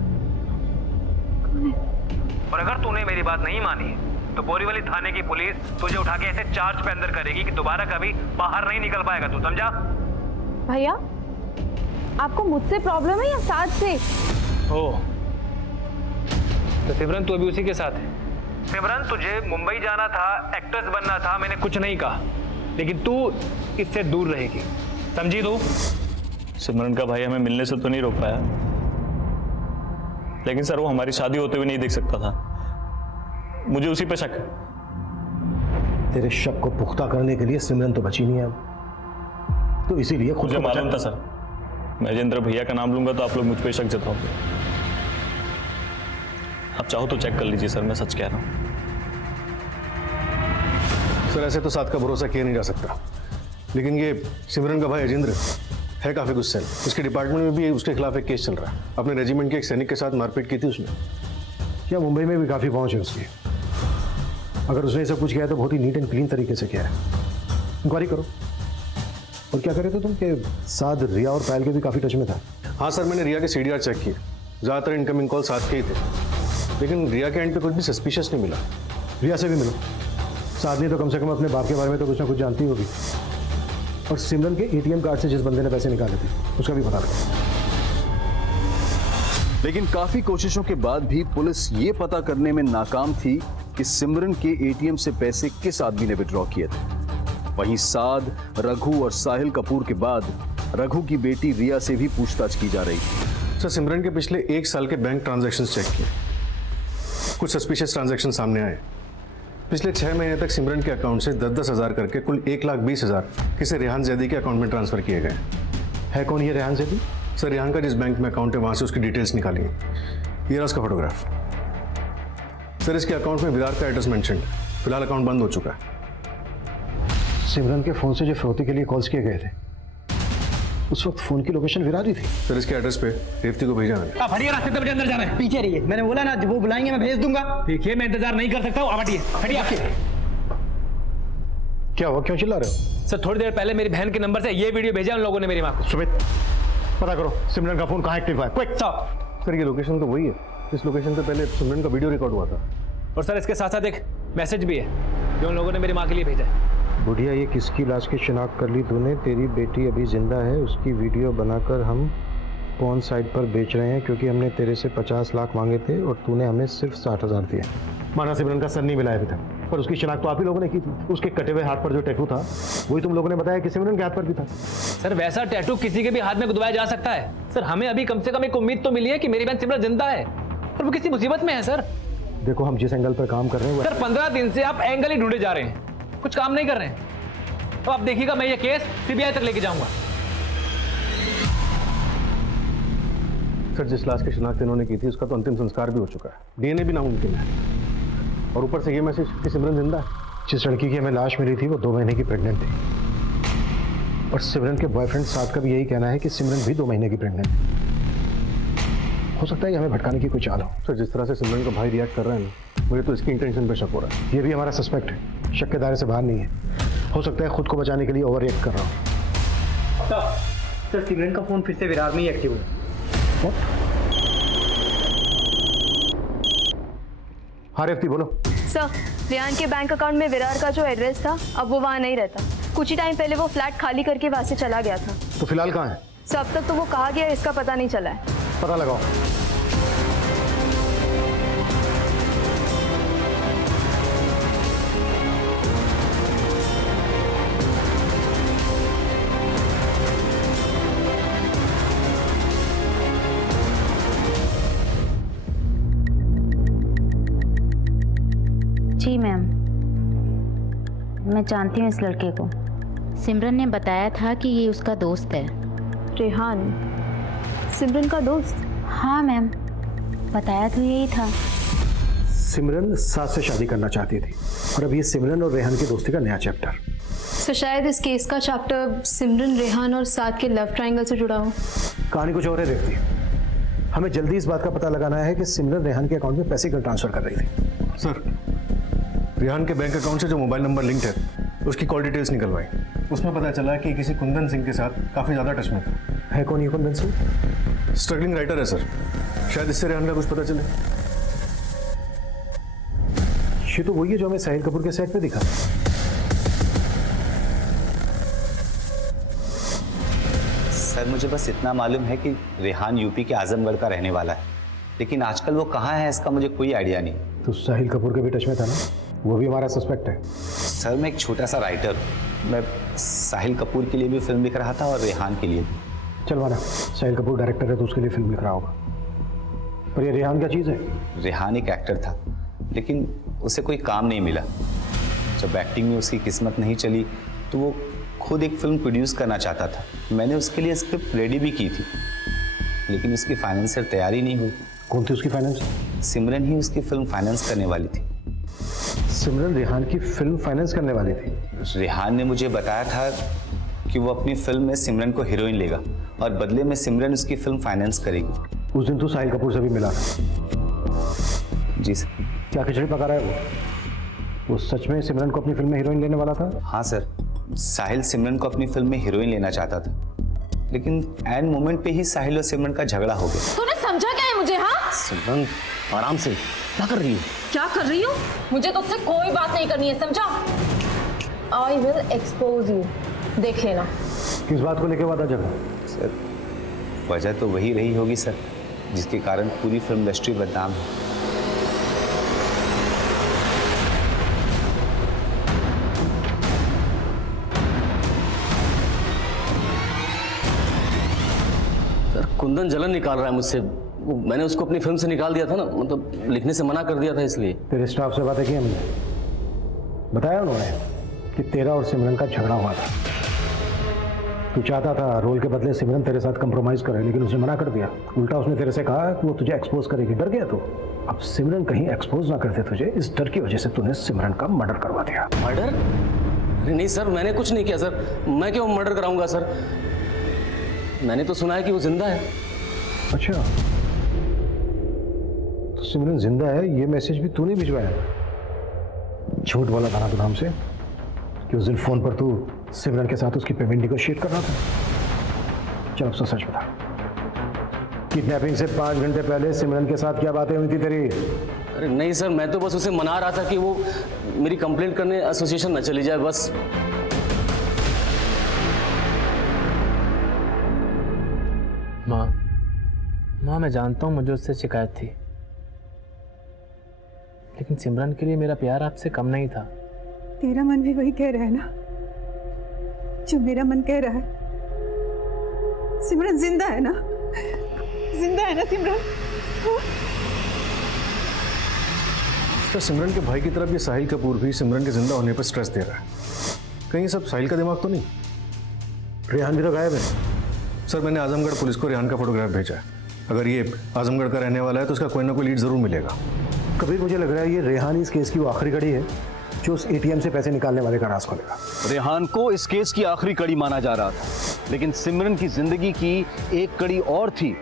और अगर तूने मेरी बात नहीं मानी तो बोरीवली थाने की पुलिस तुझे उठा के ऐसे चार्ज पे अंदर करेगी कि दोबारा कभी बाहर नहीं निकल पाएगा तू, समझा? भैया आपको मुझसे प्रॉब्लम है या साथ से? ओ तो सिमरन तू अभी उसी के साथ है। सिमरन तुझे मुंबई जाना था, एक्ट्रेस बनना था, मैंने कुछ नहीं कहा, लेकिन तू इससे दूर रहेगी, समझी तू? सिमरन का भाई हमें मिलने से तो नहीं रोक पाया, लेकिन सर वो हमारी शादी होते हुए नहीं देख सकता था। मुझे उसी पे शक है। तेरे शक को पुख्ता करने के लिए सिमरन तो बची नहीं है अब, तो इसीलिए खुद मुझे को मालूम था सर, महेंद्र भैया का नाम लूंगा तो आप लोग मुझ पे शक जताओगे। आप चाहो तो चेक कर लीजिए सर, मैं सच कह रहा हूँ। सर ऐसे तो साथ का भरोसा किया नहीं जा सकता, लेकिन ये सिमरन का भाई अजेंद्र है काफी गुस्से। उसके डिपार्टमेंट में भी उसके खिलाफ एक केस चल रहा है। अपने रेजिमेंट के एक सैनिक के साथ मारपीट की थी उसने। क्या मुंबई में भी काफी पहुंच है उसकी? अगर उसने सब कुछ किया तो बहुत ही नीट एंड क्लीन तरीके से किया है। इंक्वायरी करो। और क्या करे थे तुम कि साथ रिया और पायल के भी काफी टच में था? हाँ सर, मैंने रिया के CDR चेक किए, ज्यादातर इनकमिंग कॉल साथ के ही थे, लेकिन रिया के एंड पे कुछ भी सस्पिशियस नहीं मिला। रिया से भी मिलो, साथ नहीं तो कम से कम अपने बाप के बारे में तो कुछ ना कुछ जानती होगी। और सिमरन के ATM कार्ड से जिस बंदे ने पैसे निकाले थे उसका भी पता लगा। लेकिन काफी कोशिशों के बाद भी पुलिस ये पता करने में नाकाम थी कि सिमरन के ATM से पैसे किस आदमी ने विड्रॉ किए थे। वहीं साद, रघु और साहिल कपूर के बाद रघु की बेटी रिया से भी पूछताछ की जा रही थी। सर सिमरन के पिछले 1 साल के बैंक ट्रांजैक्शंस चेक किए, कुछ सस्पिशियस ट्रांजैक्शन सामने आए। पिछले 6 महीने तक सिमरन के अकाउंट से 10-10 हज़ार करके कुल 1,20,000 किसी रेहान जैदी के अकाउंट में ट्रांसफर किए गए। है कौन ये रेहान जैदी? सर रेहान का जिस बैंक में अकाउंट है वहां से उसकी डिटेल्स निकाली है। ये रहा उसका फोटोग्राफ। सर इसके अकाउंट में विरार का एड्रेस मेंशन, फिलहाल अकाउंट बंद हो चुका है। सिमरन के फोन से जो फिरौती के लिए कॉल्स किए गए थे उस वक्त फोन की लोकेशन विरार ही थी। सर इसके एड्रेस पे रेवती को भेजा मैंने। आप हटिए, रास्ते पे मुझे अंदर जाना है। पीछे रहिए, मैंने बोला ना वो बुलाएंगे मैं भेज दूंगा। देखिए मैं इंतजार नहीं कर सकता हूँ, आप हटिए हटिए। आपके क्या हुआ, क्यों चिल्ला रहे हो? सर थोड़ी देर पहले मेरी बहन के नंबर से ये वीडियो भेजा उन लोगों ने मेरी माँ को। सुमित पता करो सिमरन का फोन कहाँ एक्टिव है, क्विक। सर ये लोकेशन तो वही है, इस लोकेशन पे पहले सिमरन का वीडियो रिकॉर्ड हुआ था। और सर इसके साथ साथ एक मैसेज भी है जो उन लोगों ने मेरी माँ के लिए भेजा है। बुढ़िया ये किसकी लाश की शिनाख्त कर ली तूने? तेरी बेटी अभी जिंदा है, उसकी वीडियो बनाकर हम पॉर्न साइट पर बेच रहे हैं क्योंकि हमने तेरे से 50 लाख मांगे थे और तूने हमें सिर्फ 60,000 दिए। माना सिमरन का सर नहीं मिला अभी तक, पर उसकी शिनाख्त तो आप ही लोगों ने की थी। उसके कटे हुए हाथ पर जो टैटू था वही तुम लोगों ने बताया कि सिमरन के हाथ पर भी था। सर वैसा टैटू किसी के भी हाथ में गुदवाया जा सकता है। सर हमें अभी कम से कम एक उम्मीद तो मिली है कि मेरी बहन सिमरन जिंदा है और वो किसी मुसीबत में है। सर देखो हम जिस एंगल पर काम कर रहे हैं सर 15 दिन से आप एंगल ही ढूंढे जा रहे हैं, कुछ काम नहीं कर रहे हैं। तो आप देखिएगा मैं ये केस CBI तक लेके जाऊंगा। सर जिस लाश की शिनाख्त इन्होंने की थी उसका तो अंतिम संस्कार भी हो चुका है, DNA भी नामुमकिन है, और ऊपर से ये मैसेज कि सिमरन जिंदा है। जिस लड़की की हमें लाश मिली थी वो 2 महीने की प्रेग्नेंट थी। और सिमरन के बॉयफ्रेंड साथ का भी यही कहना है कि सिमरन भी 2 महीने की प्रेग्नेंट है। हो सकता है कि हमें भटकाने की कोई चाल हो। सर जिस तरह से सिमरन का भाई रिएक्ट कर रहा है ना, मुझे तो इसकी इंटेंशन पे शक हो रहा है। ये भी हमारा सस्पेक्ट है, शक के दायरे से बाहर नहीं है। हो सकता है खुद को बचाने के लिए ओवर रिएक्ट कर रहा हूँ। सर सिमरन का फोन फिर से विरार में ही एक्टिव है। हाँ रेवती बोलो। सर रेहान के बैंक अकाउंट में विरार का जो एड्रेस था अब वो वहाँ नहीं रहता। कुछ ही टाइम पहले वो फ्लैट खाली करके वहाँ से चला गया था। तो फिलहाल कहाँ है? सर अब तक तो वो कहाँ गया इसका पता नहीं चला है। पता लगाओ। जी मैम, मैं जानती हूँ इस लड़के को। सिमरन ने बताया था कि ये उसका दोस्त है। रेहान सिमरन का दोस्त? हाँ मैम, बताया तो यही था। सिमरन साथ से शादी करना चाहती थी और अब ये सिमरन और रेहान की दोस्ती का नया चैप्टर। सर शायद इस केस का चैप्टर सिमरन रेहान और साथ के लव ट्रायंगल से जुड़ा हो। कहानी कुछ और है रेवती। हमें जल्दी इस बात का पता लगाना है कि सिमरन रेहान के अकाउंट में पैसे क्यों ट्रांसफर कर रही थी। सर रेहान के बैंक अकाउंट से जो मोबाइल नंबर लिंक्ड है उसकी कॉल डिटेल्स निकलवाई। उसमें पता चला कि किसी कुंदन सिंह के साथ काफ़ी ज़्यादा टच में था। है कौन ये कुंदन सिंह? स्ट्रगलिंग राइटर है सर, शायद इससे रेहान का कुछ पता चले। ये तो वही है जो हमें साहिल कपूर के सेट पे दिखा। सर मुझे बस इतना मालूम है कि रेहान यूपी के आजमगढ़ का रहने वाला है, लेकिन आजकल वो कहाँ है इसका मुझे कोई आइडिया नहीं। तो साहिल कपूर के भी टच में था ना, वो भी हमारा सस्पेक्ट है। सर मैं एक छोटा सा राइटर, मैं साहिल कपूर के लिए भी फिल्म लिख रहा था और रेहान के लिए भी। चलवाना, साहिल कपूर डायरेक्टर है तो उसके लिए फिल्म लिख रहा होगा। पर ये रेहान क्या चीज़ है? रेहान एक एक्टर था, लेकिन उसे कोई काम नहीं मिला। जब एक्टिंग में उसकी किस्मत नहीं चली तो वो खुद एक फिल्म प्रोड्यूस करना चाहता था। मैंने उसके लिए स्क्रिप्ट रेडी भी की थी, लेकिन उसकी फाइनेंशियल तैयारी नहीं हुई। कौन थी उसकी फाइनेंस? सिमरन ही उसकी फिल्म फाइनेंस करने वाली थी। सिमरन रेहान की फिल्म फाइनेंस करने वाली थी? रेहान ने मुझे बताया था कि वो अपनी फिल्म में सिमरन को हीरोइन लेगा और बदले में सिमरन उसकी फिल्म फाइनेंस करेगी। उस दिन तो साहिल कपूर से भी मिला था। जी सर। क्या खिचड़ी पका रहा है वो सच में सिमरन को अपनी फिल्म में हीरोइन लेने वाला था? हाँ सर, साहिल सिमरन को अपनी फिल्म में हीरोइन लेना चाहता था, लेकिन एंड मोमेंट पे ही साहिल और सिमरन का झगड़ा हो गया। तूने समझा क्या है मुझे? हाँ सिमरन आराम से, क्या कर रही हो? क्या कर रही हूँ? मुझे तुझसे कोई बात नहीं करनी है, समझा? आई विल एक्सपोज यू, देख लेना। किस बात को लेकर वादा झगड़ा? सर वजह तो वही रही होगी सर, जिसके कारण पूरी फिल्म इंडस्ट्री बदनाम है। सर कुंदन जलन निकाल रहा है मुझसे। मैंने उसको अपनी फिल्म से निकाल दिया था ना, मतलब लिखने से मना कर दिया था इसलिए। तेरे स्टाफ से बातें की हमने, बताया उन्होंने कि तेरा और सिमरन का झगड़ा हुआ था। तू चाहता था रोल के बदले सिमरन तेरे साथ कंप्रोमाइज करे, लेकिन उसने मना कर दिया। उल्टा उसने तेरे से कहा कि वो तुझे एक्सपोज करेगी। डर गया तू। अब सिमरन कहीं एक्सपोज ना कर दे तुझे, इस डर की वजह से तूने सिमरन का मर्डर करवा दिया। मर्डर? अरे नहीं सर, मैंने कुछ नहीं किया सर। मैं क्यों मर्डर कराऊंगा सर? मैंने तो सुना है कि वो जिंदा है। अच्छा, तो सिमरन जिंदा है, ये मैसेज भी तूने भिजवाया? झूठ बोला था ना तू हमसे कि उस दिन फोन पर तू सिमरन के साथ उसकी पेमेंट निगोशिएट कर रहा था। चल अब सच बता, किडनैपिंग से 5 घंटे पहले सिमरन के साथ क्या बातें हुई थी तेरी? अरे नहीं सर, मैं तो बस उसे मना रहा था कि वो मेरी कंप्लेंट करने एसोसिएशन न चली जाए, बस। माँ मैं जानता हूँ मुझे उससे शिकायत थी, लेकिन सिमरन के लिए मेरा प्यार आपसे कम नहीं था। तेरा मन भी वही कह रहा है ना जो मेरा मन कह रहा है। सिमरन जिंदा है ना? जिंदा है ना सिमरन? तो सिमरन के भाई की तरफ ये साहिल कपूर भी सिमरन के जिंदा होने पर स्ट्रेस दे रहा है। कहीं सब साहिल का दिमाग तो नहीं? रेहान भी तो गायब है। सर मैंने आजमगढ़ पुलिस को रेहान का फोटोग्राफ भेजा है। अगर ये आजमगढ़ का रहने वाला है तो उसका कोई ना कोई लीड जरूर मिलेगा। कबीर मुझे लग रहा है ये रेहान इस केस की वो आखिरी कड़ी है जो उस एटीएम से पैसे निकालने वाले का राज खोलेगा। रेहान को इस केस की आखिरी कड़ी माना जा रहा था, लेकिन सिमरन की जिंदगी की एक कड़ी और थी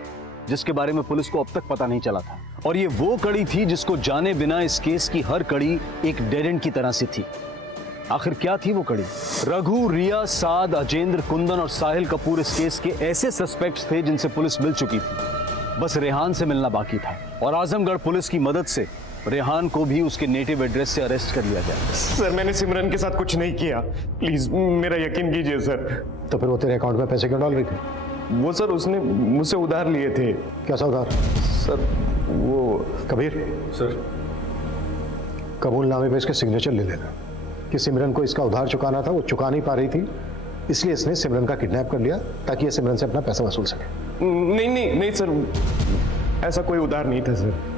जिसके बारे में पुलिस को अब तक पता नहीं चला था, और ये वो कड़ी थी जिसको जाने बिना इस केस की हर कड़ी एक डेड एंड की तरह से थी। आखिर क्या थी वो कड़ी? रघु, रिया, साद, अजेंद्र, कुंदन और साहिल कपूर इस केस के ऐसे सस्पेक्ट्स थे जिनसे पुलिस मिल चुकी थी, बस रेहान से मिलना बाकी था। और आजमगढ़ पुलिस की मदद से रेहान को भी उसके नेटिव एड्रेस से अरेस्ट कर लिया गया। सर मैंने सिमरन के साथ कुछ नहीं किया, प्लीज मेरा यकीन कीजिए सर। तो फिर वो तेरे अकाउंट में पैसे क्यों डाल रही थी? वो सर उसने मुझसे उधार लिए थे। कैसा उधार? सर वो कबीर सर, कबूलनामे पे इसके सिग्नेचर ले लेना कि सिमरन को इसका उधार चुकाना था, वो चुका नहीं पा रही थी, इसलिए इसने सिमरन का किडनैप कर लिया ताकि ये सिमरन से अपना पैसा वसूल सके। नहीं नहीं नहीं सर, ऐसा कोई उधार नहीं था सर।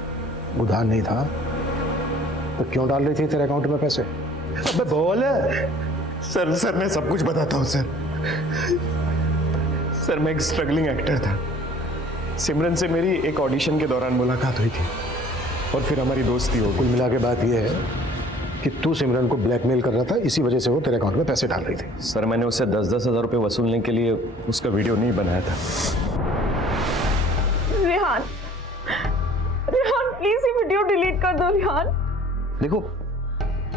उधार नहीं था तो क्यों डाल रही थी तेरे अकाउंट में पैसे? अबे बोल। सर मैं सब कुछ बताता हूँ सर। सर मैं एक स्ट्रगलिंग एक्टर था। सिमरन से मेरी एक ऑडिशन के दौरान मुलाकात हुई थी और फिर हमारी दोस्ती हो गई। कुल मिला के बात यह है कि तू सिमरन को ब्लैकमेल कर रहा था, इसी वजह से वो तेरे अकाउंट में पैसे डाल रही थी। सर मैंने उससे 10-10 हज़ार रुपये वसूलने के लिए उसका वीडियो नहीं बनाया था। रेहान, रेहान प्लीज ये वीडियो डिलीट कर दो रेहान। देखो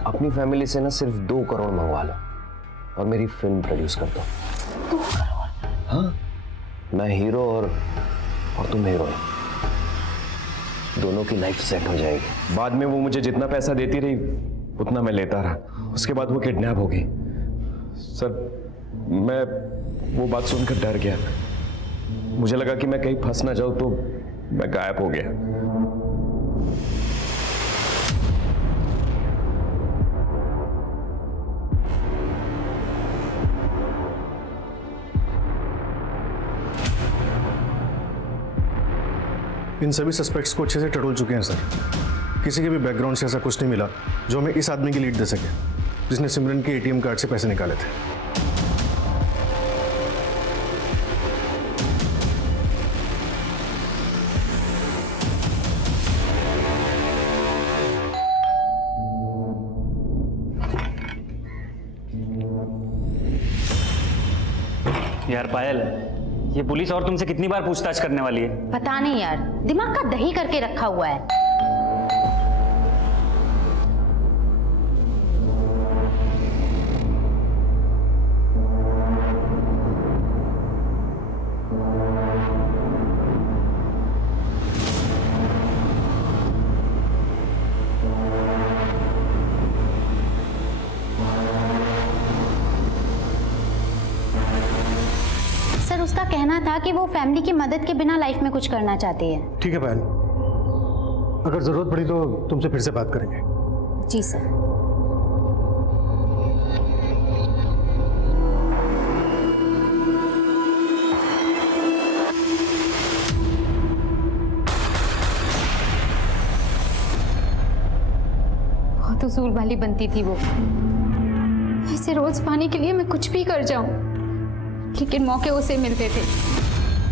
अपनी फैमिली से ना सिर्फ 2 करोड़ मंगवा लो और मेरी फिल्म प्रोड्यूस कर दो। 2 करोड़? हाँ, मैं हीरो और तुम हीरोइन, दोनों की लाइफ सेट हो जाएगी। बाद में वो मुझे जितना पैसा देती रही उतना मैं लेता रहा। उसके बाद वो किडनैप हो गई। सर मैं वो बात सुनकर डर गया। मुझे लगा कि मैं कहीं फंस ना जाऊं, तो मैं गायब हो गया। इन सभी सस्पेक्ट्स को अच्छे से टटोल चुके हैं सर। किसी के भी बैकग्राउंड से ऐसा कुछ नहीं मिला जो हमें इस आदमी की लीड दे सके जिसने सिमरन के एटीएम कार्ड से पैसे निकाले थे। यार पायल, ये पुलिस और तुमसे कितनी बार पूछताछ करने वाली है? पता नहीं यार, दिमाग का दही करके रखा हुआ है। सर उसका कहना था कि वो फैमिली की मदद के बिना लाइफ में कुछ करना चाहती है। ठीक है पायल, अगर जरूरत पड़ी तो तुमसे फिर से बात करेंगे। जी सर। बहुत उसूल वाली बनती थी वो। ऐसे रोज पाने के लिए मैं कुछ भी कर जाऊं, लेकिन मौके उसे मिलते थे।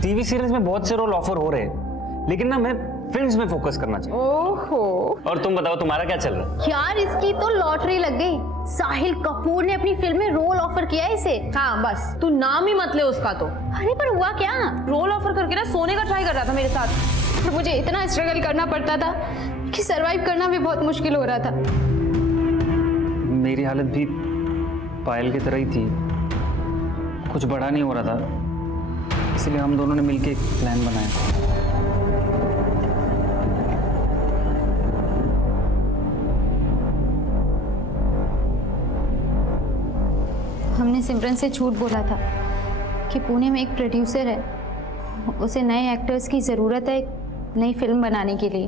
टीवी सीरीज में बहुत से रोल ऑफर हो रहे हैं, लेकिन ना मैं फिल्म्स में फोकस करना चाहिए। ओहो। और तुम बताओ तुम्हारा क्या चल रहा है? यार इसकी तो लॉटरी लग गई। साहिल कपूर ने अपनी फिल्म में रोल ऑफर किया है इसे। हाँ बस तू नाम ही मत ले उसका। तो अरे पर हुआ क्या? रोल ऑफर करके ना सोने का ट्राई कर रहा था मेरे साथ। और मुझे इतना स्ट्रगल करना पड़ता था कि सरवाइव करना भी बहुत मुश्किल हो रहा था। मेरी हालत भी पायल की तरह ही थी, कुछ बड़ा नहीं हो रहा था, इसलिए हम दोनों ने मिलकर एक प्लान बनाया। हमने सिमरन से झूठ बोला था कि पुणे में एक प्रोड्यूसर है, उसे नए एक्टर्स की ज़रूरत है एक नई फिल्म बनाने के लिए।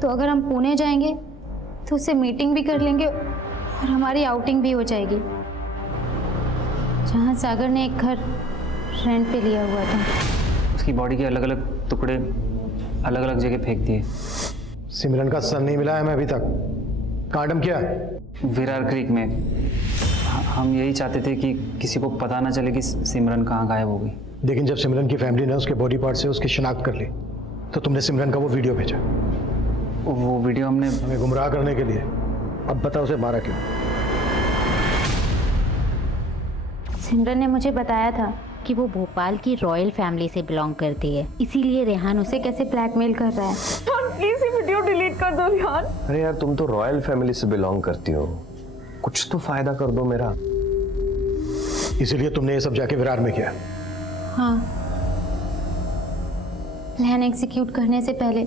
तो अगर हम पुणे जाएंगे तो उससे मीटिंग भी कर लेंगे और हमारी आउटिंग भी हो जाएगी, जहाँ सागर ने एक घर रेंट पे लिया हुआ था। उसकी बॉडी के अलग अलग टुकड़े अलग अलग जगह फेंक दिए। सिमरन का सर नहीं मिला है मैं अभी तक। कहाँ डम किया? विरार क्रीक में। हम यही चाहते थे कि किसी को पता ना चले कि सिमरन कहाँ गायब हो गई। लेकिन जब सिमरन की फैमिली ने उसके बॉडी पार्ट से उसकी शिनाख्त कर ली तो तुमने सिमरन का वो वीडियो भेजा। वो वीडियो हमने हमें गुमराह करने के लिए अब बताओ उसे मारा क्यों? सिमरन ने मुझे बताया था कि वो भोपाल की रॉयल फैमिली से बिलोंग करती है, इसीलिए रेहान उसे कैसे ब्लैकमेल कर रहा है। प्लीज ये वीडियो डिलीट कर दो रेहान। अरे यार, तुम तो रॉयल फैमिली से बिलोंग करती हो, कुछ तो फायदा कर दो मेरा। इसीलिए तुमने ये सब जाके विरार में किया? हाँ, प्लान एग्जीक्यूट करने से पहले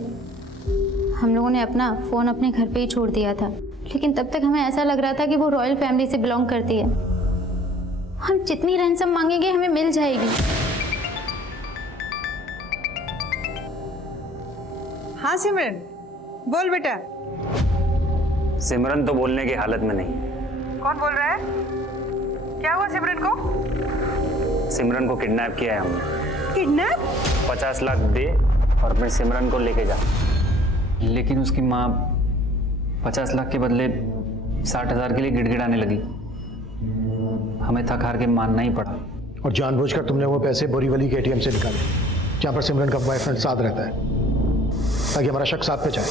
हम लोगों ने अपना फोन अपने घर पे ही छोड़ दिया था, लेकिन तब तक हमें ऐसा लग रहा था कि वो रॉयल फैमिली से बिलोंग करती है। हम जितनी रैंसम मांगेंगे हमें मिल जाएगी। हाँ सिमरन, बोल बेटा। सिमरन तो बोलने की हालत में नहीं। कौन बोल रहा है? क्या हुआ सिमरन को? सिमरन को किडनैप किया है हमने। किडनैप? 50 लाख दे और अपने सिमरन को लेके जा। लेकिन उसकी माँ 50 लाख के बदले 60,000 के लिए गिड़गिड़ाने लगी। हमें थक हार के मानना ही पड़ा। और जानबूझकर तुमने वो पैसे बोरीवली के एटीएम से निकाले, जहाँ पर सिमरन का बॉयफ्रेंड साथ रहता है, ताकि हमारा शक साथ पे जाए।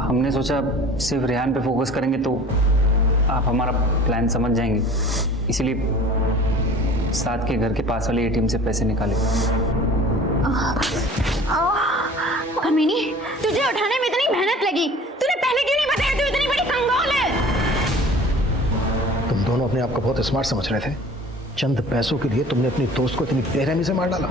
हमने सोचा सिर्फ रेहान पे फोकस करेंगे तो आप हमारा प्लान समझ जाएंगे, इसलिए साथ के घर के पास वाले एटीएम से पैसे निकाले। कमीनी, तुझे उठाने में इतनी मेहनत लगी, तूने पहले क्यों नहीं बताया? तू इतनी बड़ी कंगाल है। तुम दोनों अपने आप को बहुत स्मार्ट समझ रहे थे। चंद पैसों के लिए तुमने अपनी दोस्त को इतनी बेरहमी से मार डाला।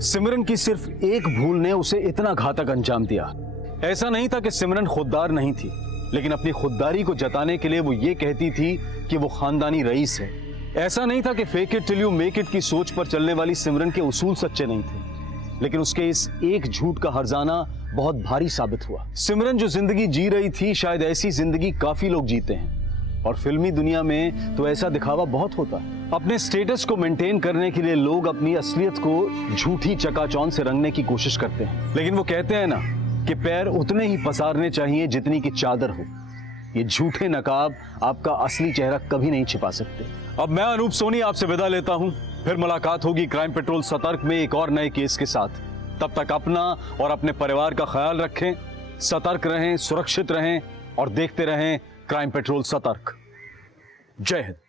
सिमरन की सिर्फ एक भूल ने उसे इतना घातक अंजाम दिया। ऐसा नहीं था कि सिमरन खुददार नहीं थी, लेकिन अपनी खुददारी को जताने के लिए वो ये कहती थी कि वो खानदानी रईस है। ऐसा नहीं था कि fake it till you make it की सोच पर चलने वाली सिमरन के उसूल सच्चे नहीं थे, लेकिन उसके इस एक झूठ का हर्जाना बहुत भारी साबित हुआ। सिमरन जो जिंदगी जी रही थी, शायद ऐसी जिंदगी काफी लोग जीते हैं, और फिल्मी दुनिया में तो ऐसा दिखावा बहुत होता है। अपने स्टेटस को मेंटेन करने के लिए लोग अपनी असलियत को झूठी चकाचौंध से रंगने की कोशिश करते हैं, लेकिन वो कहते हैं ना कि पैर उतने ही पसारने चाहिए जितनी की चादर हो। ये झूठे नकाब आपका असली चेहरा कभी नहीं छिपा सकते। अब मैं अनूप सोनी आपसे विदा लेता हूं, फिर मुलाकात होगी क्राइम पेट्रोल सतर्क में एक और नए केस के साथ। तब तक अपना और अपने परिवार का ख्याल रखें, सतर्क रहें, सुरक्षित रहें और देखते रहें क्राइम पेट्रोल सतर्क। जय हिंद।